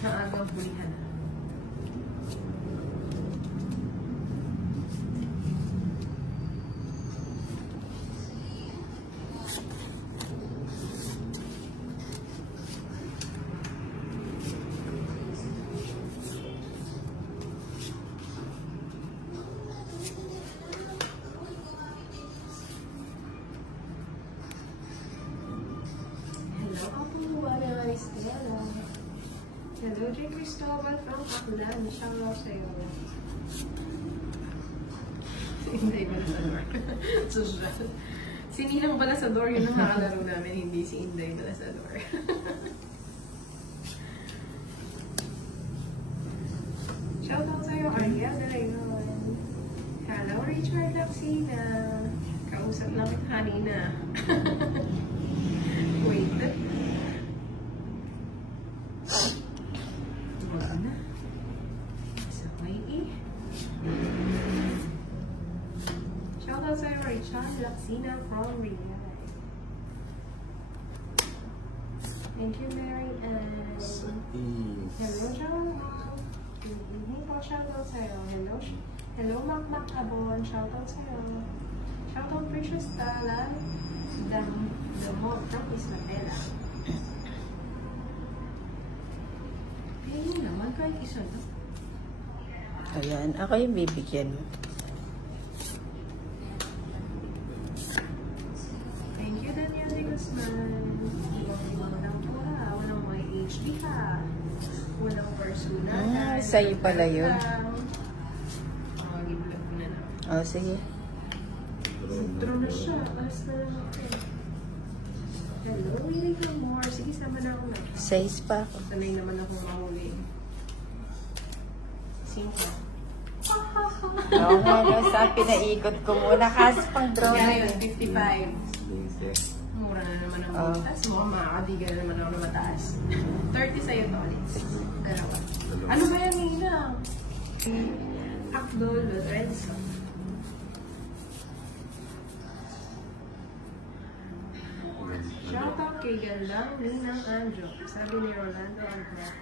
Naagang bulihan. Hello, J. Cristobal from Akulan. Shoutout sa'yo. Hindi ba sa door? Social. Si Ninang Balasador yun ang nakalaro namin, hindi si Inday Balasador. Shoutout sa'yo, Ariel Galayon. Hello, Richard Laxina. Kausap lang kita kanina. Wait. Wala na. Sa way Shoutout sa'yo, Richard Laxina from Riyadh. Thank you, Mary Ann. Hello, John. Good evening po. Shoutout sa'yo. Hello, Mac Abon. Shoutout sa'yo. Shoutout, Precious Tala. Damo from Ismatela. Pili naman kahit isa na. Ayan, ako yung bibigyan mo. Thank you, Daniel de Guzman. Ibang lang po ha. Walang may HD ha. Walang personal. Sa'yo pala yun. Mag-i-vlog ko na lang. Oh, sige. Intro na siya. Alas na lang ako. Hello, Willie Gilmore. Sige, sama na ako na. 6 pa ako. Sanay naman akong mahuli. 5. Oo nga, no, sa pinaikot ko muna. Kasi pang drone. Kaya yun, 55. Mura na naman ang butas mo. Makakadigan na naman ako na mataas. 30 sa'yo to ulit. Dalawa. Ano ba yan, Nina? Akdol Lorenzo. Shoutout kay Gandang Ninang Anjo. Sabi ni Rolando Agmata.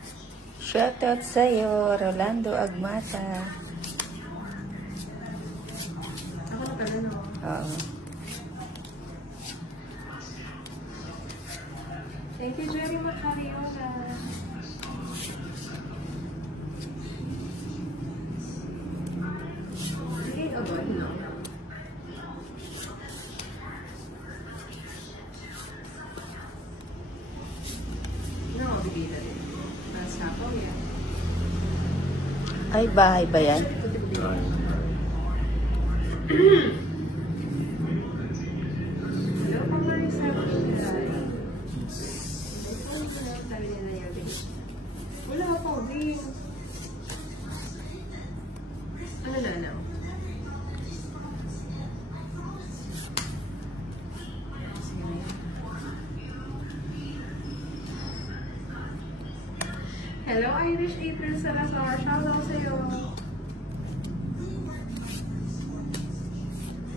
Shoutout sa'yo, Rolando Agmata. Ako na pala, no? Oo. Thank you, Jerry Macariola. Sige, abon, no? Ay, bahay ba yan? Hello, pamarin sa wala ako, din. Ano na, no? Hello, Irish April Salazar. Shoutout sa'yo.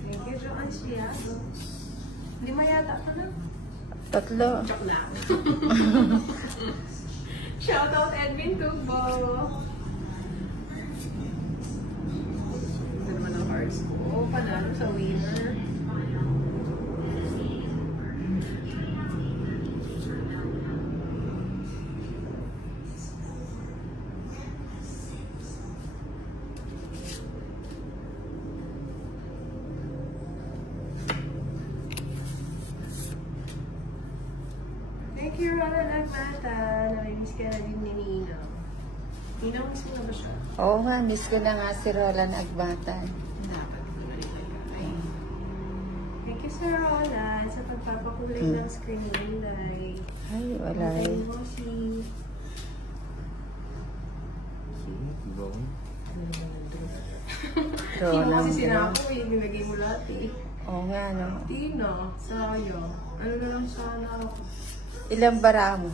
Thank you, Joanne Ciado. Hindi mo yata ka na? 3. Joke lang. Shoutout Edwin Tugbo. Ito naman ang cards ko. Panalo sa winner. Thank you, Roland Agmata. Nami-miss ka na din ni Nino. Nino, miss mo na ba siya? Oo nga, miss ko na nga si Roland Agmata. Dapat ko na rin nagkakay. Thank you, Sir Roland, sa pagpapakulay ng screen nilay. Ay, wala eh. Thank you, si... Hindi mo kasi sinako eh, ginagay mo lahat eh. Oo nga, no? Tino, sayo. Ano na lang sana ako? Ilang bara mo?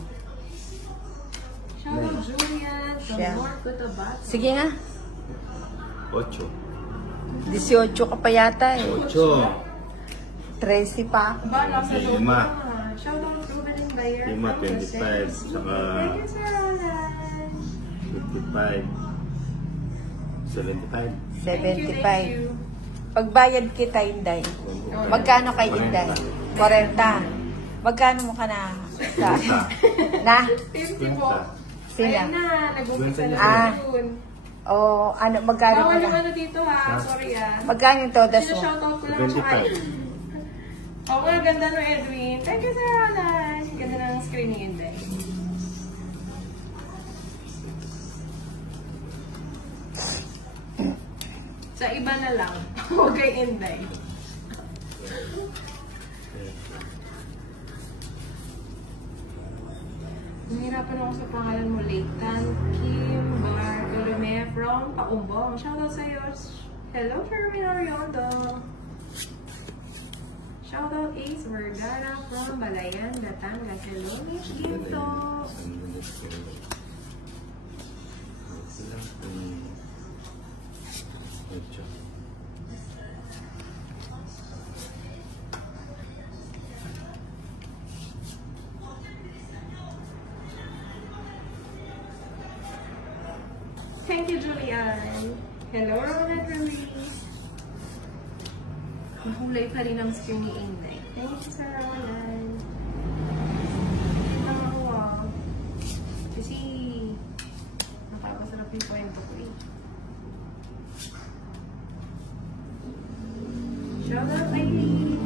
Shoutout Julian, from Siya. North Cotabato. Sige nga. 8. 18 ka pa yata eh. 8. 13 pa. Bala sa loob Lima. na. Shoutout Ruben and Bayer. 5, 25. Saka Thank you, Sir Roland. 55. 75. 75. you. Pagbayad kita, Inday. Magkano kay Inday? 40. Magkano mo ka na? Sa, na? 50 po. Sila? Ayan na, nag-umpisa na Ah. yun. O, ano, magkano Bawal mo yung na? ano dito ha, sorry ah. Magkano yung todas mo? Sino-shoutout ko lang siya kayo. Oo, ang ganda no Edwin. Thank you, Sir Alan. Ganda ng screen ni Inday. Sa iba na lang. Huwag kay Inday. Nahirapan ako sa pangalan mo, Leighton Kim Bartolome from Paumbong. Shoutout sa iyo. Hello, Sherwin Ariondo. Shoutout Ace Vergara from Balayan, Batangas. Hello, Miss Ginto. Thank you, Julian. Hello, Ronald Release. Mahulay pa rin ang screen ni Inday. Thank you, Sir Ronald. Wow. Kasi, nakakasarap yung kwento ko eh. Shoutout, Eileen.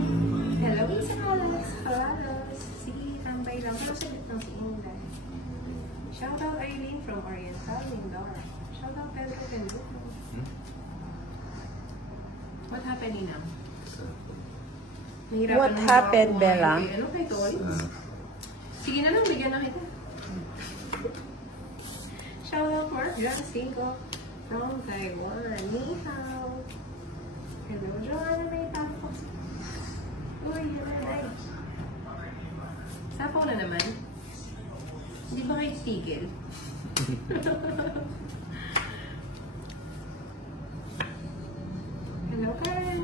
Hello, Isa Halos. Halos. Sige, tambay lang. Pero salit lang si Inday. Shoutout, Eileen from Oriental, Mindoro. Shoutout, Pedro Penduko. What happened, Inang? Nahirapan What na happened, ako Bella? kumain. Ano kay Tol? Sige na lang, bigyan na kita. Shoutout, Mark Jancinco from Taiwan. Ni hao. Hello, Joanna. May tapos. Uy, nanay. Sapaw na naman. Hindi ba kayo tigil? Hello, Karen.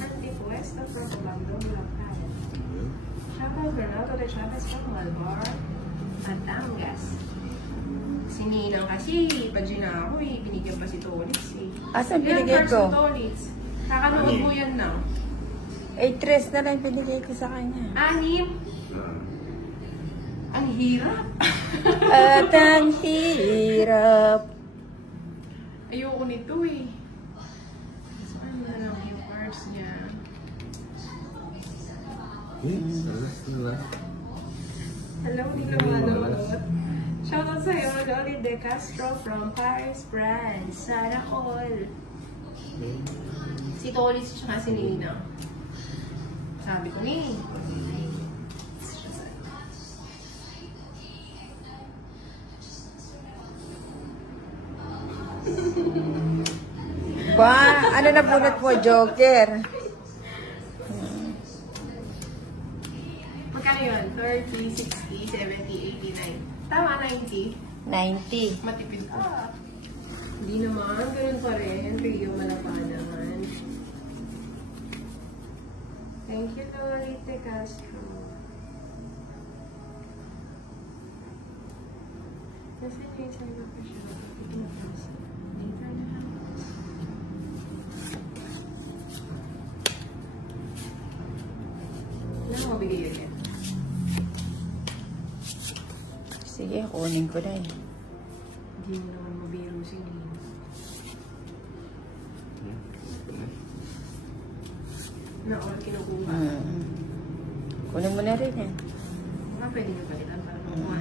Andy Puesto from Bamdo, Bulacan. Shoutout Ronaldo de Chavez from Malbar, Batangas. Si Ninang kasi, pag na ako eh, binigyan pa si Tolitz eh. Asan Ilang binigay cards ko? ng Tolitz? Kakanood mo yan na. 8-3 na lang binigay ko sa kanya. Anim. Ang hirap. At ang hirap. Ayoko nito eh. Saan na lang yung cards niya? Hello, hindi lumalawot. Shoutout sa'yo, Loli De Castro from Paris, France. Sana all. Si Tolitz tsaka si Nina. Sabi ko ni. Ba, ano na bunot mo, Joker? Magkano yun? 30, 60, 70, 89. Tama, 90. 90. Matipid ka. Hindi naman, ganun pa rin. Rio Malapanan. Thank you, Lolita Castro. Kasi yung isa na pa siya. Pinapasa. Later na lang. Wala mo mabigay yun. Sige, kunin ko na eh. Hindi mo naman mabiro si Nino. Na all kinukuha. Kunin mo na rin eh. Baka pwede nyo palitan para makuha.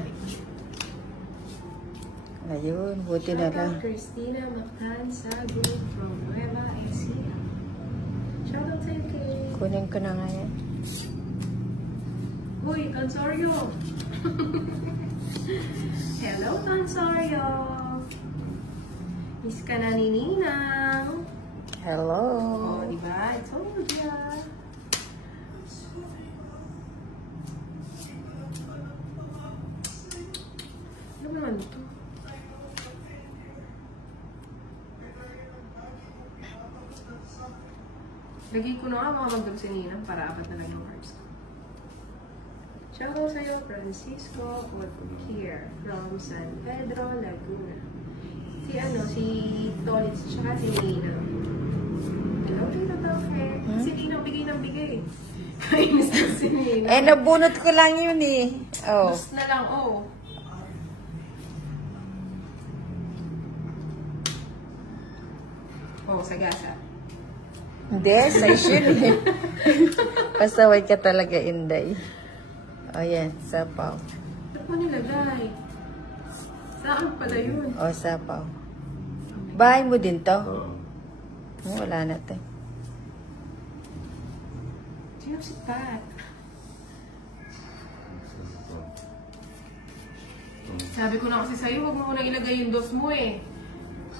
Ayun, buti na lang. Shoutout Christina Mactan Sago from Nueva Ecija. Shoutout sa kay... Kunin ko na nga yan. Uy, Consorio! Hello, Consorio! Miss ka na ni Ninang. Hello. Oh, diba? I told ya. Ano naman ito? Lagi ko na nga mga magdam si Ninang para apat na lang yung cards ko. Shoutout sa'yo, Francisco Otkier from San Pedro, Laguna. Si Tolitz, tsaka si Nina. Hello, Tito Tofe. Si Nina bigay ng bigay. Kainis na si Nina. Eh, nabunot ko lang yun eh. Oh. Bus na lang, oh. Oh, sagasa. Hindi, size yun eh. Pasaway ka talaga, Inday. O yan, sapaw. Ano pa nilagay? Saan pala yun? O, sapaw. Bahay mo din to? Oo. Wala na to. Sino si Pat? Sabi ko na kasi sa'yo, huwag mo nang ilagay yung dos mo eh.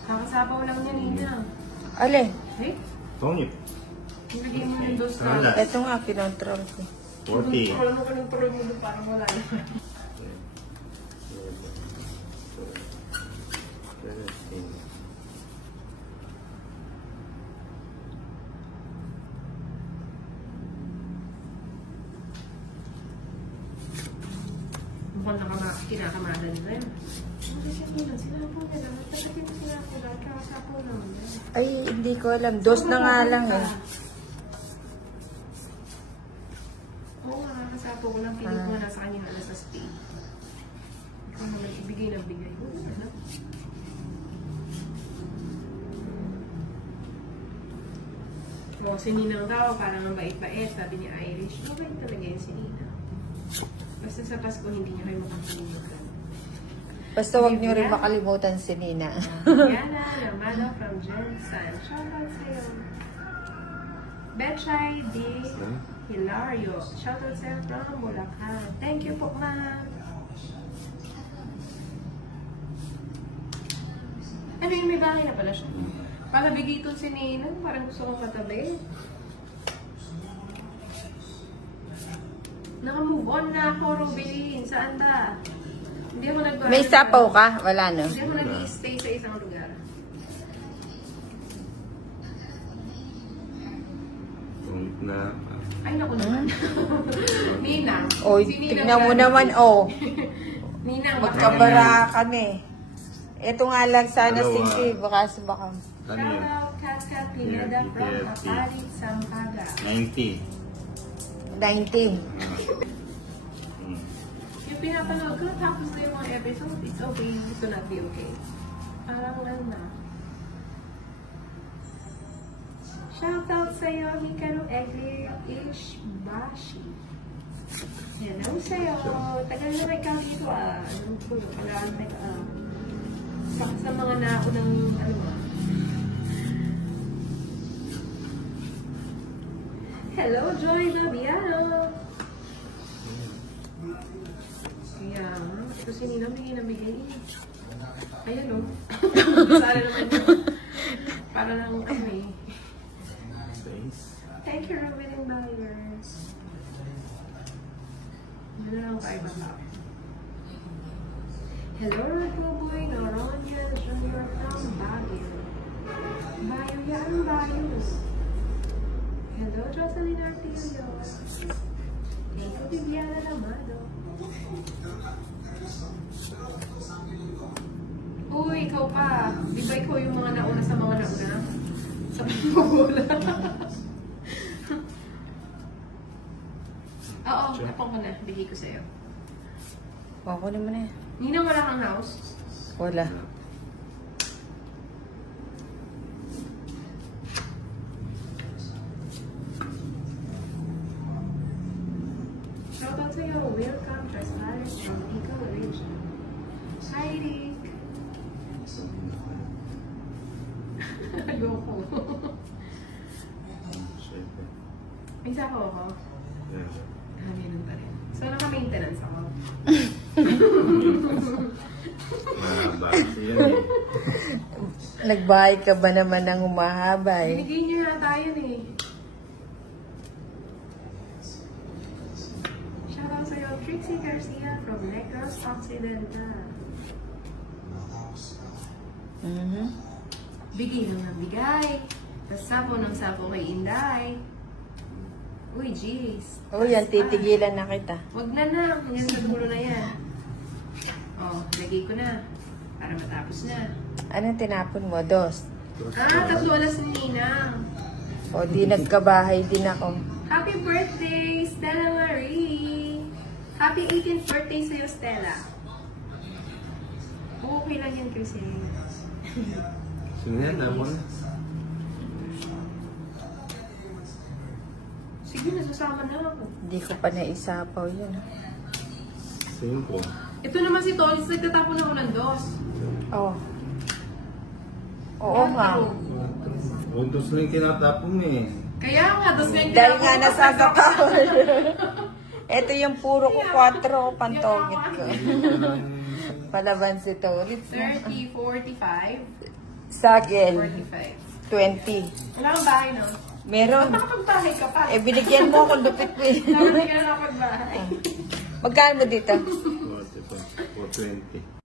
Kakasapaw lang niya, Nina. Ale, Eh? Tony. Ilagay mo yung dos Wala. na. eto nga, kinontrol ko. 40. Alam mo ka ng tuloy mo doon, parang wala na. Mukhang kinakamada nila yun. Ano siya nila? Sinapaw nila. Tapos yung sinapaw nila. Kakasapaw naman nila. Ay, hindi ko alam. Dos na nga lang eh. Oo nga, kakasapaw ko lang. Pinig mo na sa kanya na sa stage. Ikaw naman ibigay ng bigay. Ano? O, si Ninang daw, parang ang bait-bait. Sabi ni Irish, mabait talaga yung si Nina. Basta sa Pasko, hindi niya kayo makakalimutan. Basta huwag niyo rin makalimutan si Nina. Yana Namado from Jensen. Shoutout sa'yo. Betchay D. Hilario. Shoutout sa'yo from Bulacan. Thank you po, ma'am. Ano yung may bahay na pala siya? Para bigitol si Nina. Parang gusto kong katabi. Naka-move on na ako, Rubilin. Saan ba? Hindi ako nag- May sapaw ka? Wala no? Hindi ako nag-i-stay sa isang lugar. Tungit na. Ay, naku naman. Ninang. O, Si Ninang tignan mo lang. naman, oh. Ninang, Magkabara kami. Ito nga lang sana Dalawa. sige, baka. Ano yun? Shoutout Kat Pineda from PFP. Apalit, Sampaga. 90. 19. Yung pinapanood ko, tapos na yung mga episode, it's okay to not be okay. Parang ano na. Shoutout sa'yo, Hikaru Egli-ish Bashi. Hello sa'yo. Tagal na may ikaw dito ah. Anong ko, kailangan ka sa mga naunang ano ah. Hello, Joy Labiano. Kaya, ito si Nina, bigay na bigay. Ayan o. Sana naman yun. Para lang kami. Thank you, Ruben and Buyers. Ano na lang tayo baka. Hello, Ruboy, Noronia, Junior from Baguio. Bayo yan, Bayo. Hello, Jocelyn Artilio. Thank you, Viviana Namado. Uy, ikaw pa. Di ba ikaw yung mga nauna sa mga nauna? Sa pagbobola. Oo, tapang ko na. Bigay ko sa'yo. Ako naman eh. Ninang wala kang house? Wala. Shoutout sa'yo. Welcome, Trespass from Eco Region. Hi, Rick. Ayoko. May sako ako. Meron pa rin. So, naka-maintenance ako. Mahaba. Yan eh. Nagbahay ka ba naman ng humahaba eh? Binigay niyo yata yun eh. Shoutout sa'yo, Trixie Garcia from Negros Occidental. Bigay nung nabigay. Tapos sapo ng sapo kay Inday. Uy, jeez. Oh, yan, titigilan na kita. Wag na na. Yan sa dulo na yan. Oh, lagay ko na. Para matapos na. Anong tinapon mo? Dos. Tatlo alas ni Ninang. O, di nagkabahay din ako. Happy birthday, Stella Marie! Happy 18th birthday sa'yo, Stella. Okay lang yan, Chris. Sige yan, tama na. Sige, nasasama na ako. Hindi ko pa naisapaw yun. 5. Ito naman si Tolis, nagtatapon ako ng dos. Oh. Oo nga. Untos lang kinatapon eh. Kaya nga, dos na yung Dahil tinapon nga ko. nasasakaw. Ito yung puro ko 4, pantogit ko. Palaban si Torit. 30, 45, Sa akin, 45. 20. Wala kang bahay, no? Meron. Nakapagbahay ka pa. Eh, binigyan mo ako lupit mo eh. Hindi ka na nakapagbahay. Magkano mo dito? 420.